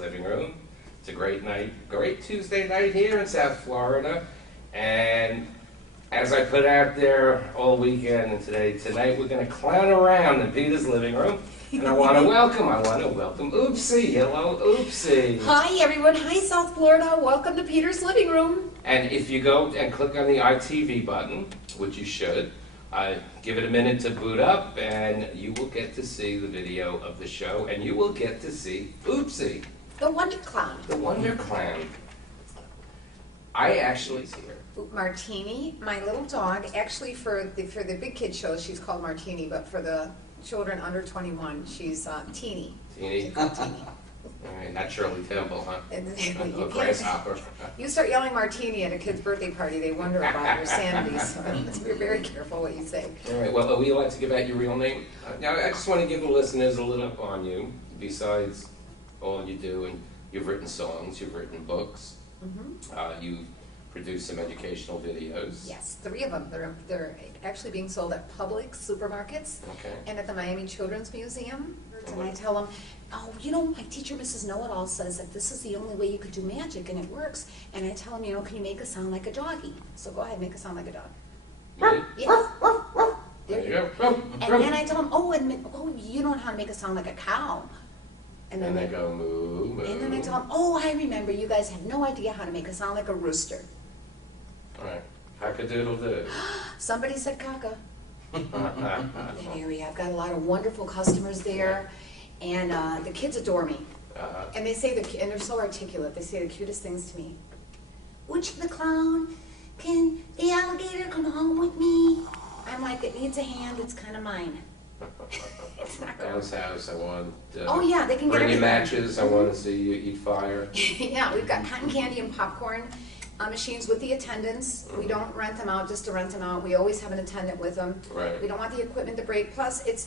living room. It's a great night, great Tuesday night here in South Florida. And as I put out there all weekend and tonight we're going to clown around in Peter's living room. And I want to welcome Ooopsy. Hello, Ooopsy. Hi, everyone. Hi, South Florida. Welcome to Peter's living room. And if you go and click on the ITV button, which you should, give it a minute to boot up, and you will get to see the video of the show, and you will get to see Ooopsy. The Wonder Clown. The Wonder Clown. I actually see her. Martini, my little dog. Actually, for the big kid shows, she's called Martini, but for the children under 21, she's Teeny. Teeny? She's called Teeny. All right, not Shirley Temple, huh? You Grasshopper. You start yelling Martini at a kid's birthday party, they wonder about your sanity, so be very careful what you say. All right, well, would you like to give out your real name? Now, I just want to give the listeners a little on you, besides all you do, and you've written songs, you've written books, you've produced some educational videos. Yes, 3 of them. They're actually being sold at Publix supermarkets and at the Miami Children's Museum. And I tell them, oh, you know, my teacher, Mrs. Know-It-All, says that this is the only way you could do magic, and it works. And I tell them, you know, can you make a sound like a doggy? So go ahead, make a sound like a dog. Really? Yes. There you go. And then I tell them, oh, you know how to make a sound like a cow. And then they go moo, moo. And then I tell them, oh, I remember, you guys have no idea how to make a sound like a rooster. All right, cock-a-doodle-doo. Somebody said caca. And here we have got a lot of wonderful customers there, and the kids adore me. And they say and they're so articulate. They say the cutest things to me. Which the clown? Can the alligator come home with me? I'm like, it needs a hand. It's kind of mine. It's not going. Bounce house. I want. Oh yeah, they can get bring you matches. I want to see you eat fire. Yeah, we've got cotton candy and popcorn machines with the attendants. We don't rent them out just to rent them out. We always have an attendant with them. Right. We don't want the equipment to break. Plus, it's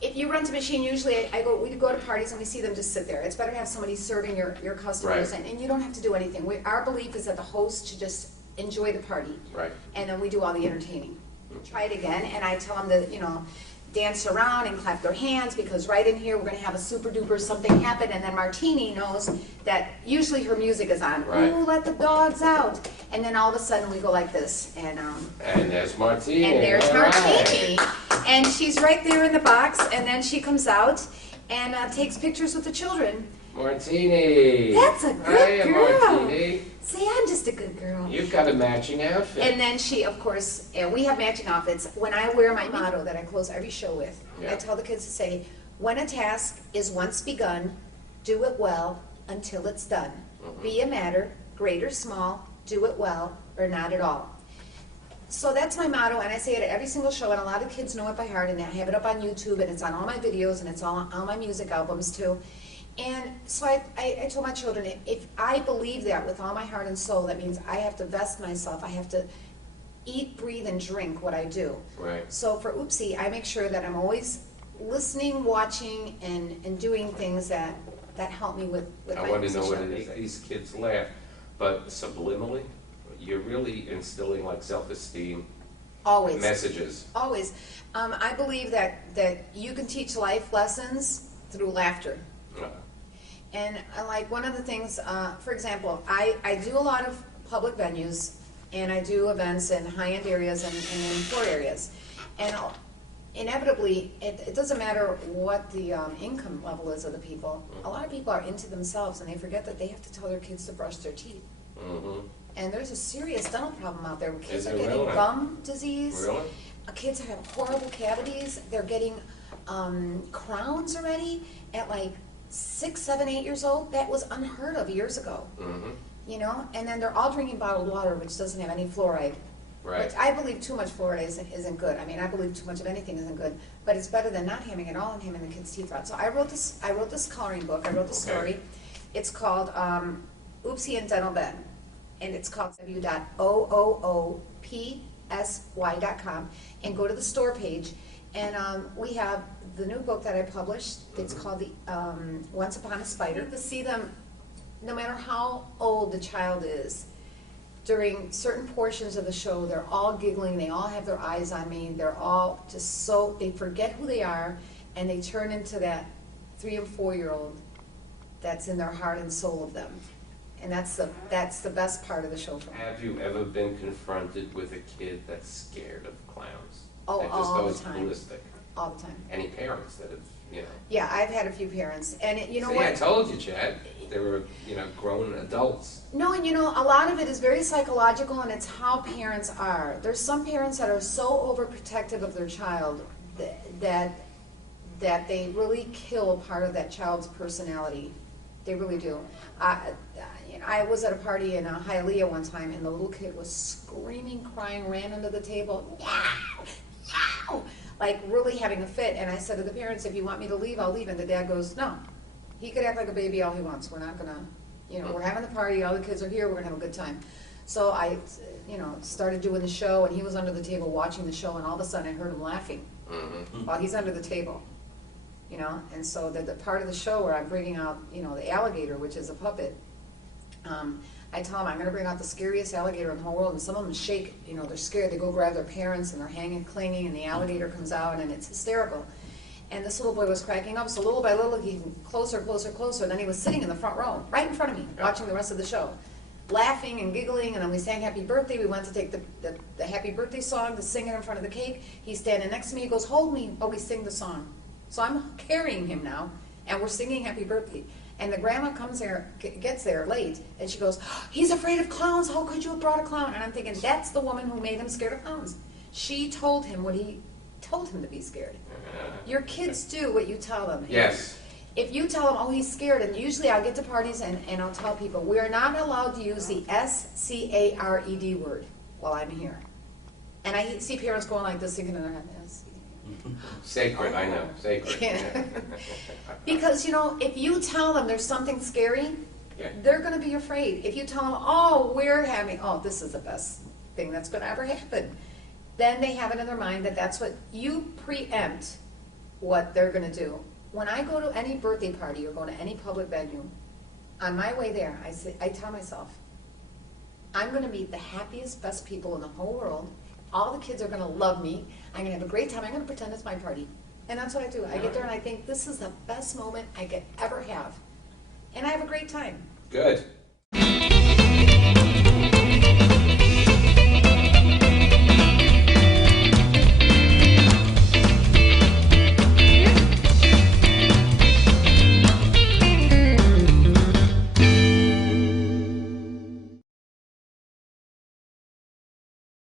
if you rent a machine, usually we go to parties and we see them just sit there. It's better to have somebody serving your customers, and you don't have to do anything. Our belief is that the host should just enjoy the party. Right. And then we do all the entertaining. Try it again, and I tell them to, you know, dance around and clap their hands, because right in here we're going to have a super duper something happen, and then Martini knows that usually her music is on. Right. Ooh, let the dogs out. And then all of a sudden we go like this, and there's Martini. And there's Martini. And she's right there in the box, and then she comes out and takes pictures with the children. Martini. That's a good girl. Martini. See, I'm just a good girl. You've got a matching outfit. And then she, of course, we have matching outfits. When I wear my motto that I close every show with, I tell the kids to say, when a task is once begun, do it well until it's done. Be a matter, great or small, do it well or not at all. So that's my motto, and I say it at every single show, and a lot of kids know it by heart, and I have it up on YouTube, and it's on all my videos, and it's on my music albums too. And so I told my children, if I believe that with all my heart and soul, that means I have to vest myself. I have to eat, breathe, and drink what I do. Right. So for Ooopsy, I make sure that I'm always listening, watching, and doing things that help me with my I want to know what music. it makes these kids laugh, but subliminally, you're really instilling like self-esteem. Always. Messages. Always. I believe that you can teach life lessons through laughter. And like one of the things, for example, I do a lot of public venues, and I do events in high-end areas and in poor areas. And inevitably, it doesn't matter what the income level is of the people. A lot of people are into themselves, and they forget that they have to tell their kids to brush their teeth. And there's a serious dental problem out there. Kids are getting gum disease. Really? Kids have horrible cavities. They're getting crowns already at like 6, 7, 8 years old. That was unheard of years ago. You know, and then they're all drinking bottled water, which doesn't have any fluoride. Right. Which I believe too much fluoride isn't good. I mean, I believe too much of anything isn't good, but it's better than not having it all and having the kids' teeth rot. So I wrote this coloring book. I wrote the story. It's called Ooopsy and Dental Ben, and it's called www.oopsy.com, and go to the store page. And we have the new book that I published. It's called the Once Upon a Spider. To see them, no matter how old the child is, during certain portions of the show, they're all giggling. They all have their eyes on me. They're all just so, they forget who they are, and they turn into that 3 and 4-year-old that's in their heart and soul of them. And that's the best part of the show for me. Have you ever been confronted with a kid that's scared of clowns? Oh, that just all goes the time. ballistic? All the time. Any parents that have, you know? Yeah, I've had a few parents, and you know See, what? I told you, Chad. They were, you know, grown adults. No, and you know, a lot of it is very psychological, and it's how parents are. There's some parents that are so overprotective of their child that they really kill part of that child's personality. They really do. I was at a party in Hialeah one time, and the little kid was screaming, crying, ran under the table, meow, meow, like really having a fit. And I said to the parents, if you want me to leave, I'll leave. And the dad goes, no. He could act like a baby all he wants. We're not gonna, you know, we're having the party, all the kids are here, we're gonna have a good time. So I, you know, started doing the show, and he was under the table watching the show, and all of a sudden I heard him laughing while he's under the table. You know, and so the part of the show where I'm bringing out, you know, the alligator, which is a puppet, I tell them I'm going to bring out the scariest alligator in the whole world, and some of them shake, you know, they're scared. They go grab their parents, and they're hanging, clinging, and the alligator comes out, and it's hysterical. And this little boy was cracking up, so little by little, he came closer, closer, closer, and then he was sitting in the front row, right in front of me, watching the rest of the show, laughing and giggling, and then we sang Happy Birthday. We went to take the Happy Birthday song to sing it in front of the cake. He's standing next to me, he goes, hold me, while we sing the song. So I'm carrying him now, and we're singing Happy Birthday. And the grandma comes there, gets there late, and she goes, he's afraid of clowns, how could you have brought a clown? And I'm thinking, that's the woman who made him scared of clowns. She told him what he told him to be scared. Your kids do what you tell them. Yes. If you tell them, oh, he's scared, and usually I'll get to parties and I'll tell people, we are not allowed to use the S-C-A-R-E-D word while I'm here. And I see parents going like this, thinking in their head, S. Sacred, I know, sacred. Yeah. Because, you know, if you tell them there's something scary, they're going to be afraid. If you tell them, oh, we're having, oh, this is the best thing that's going to ever happen, then they have it in their mind that that's what, you preempt what they're going to do. When I go to any birthday party or go to any public venue, on my way there, I tell myself, I'm going to meet the happiest, best people in the whole world. All the kids are going to love me. I'm going to have a great time. I'm going to pretend it's my party. And that's what I do. I get there and I think this is the best moment I could ever have. And I have a great time. Good.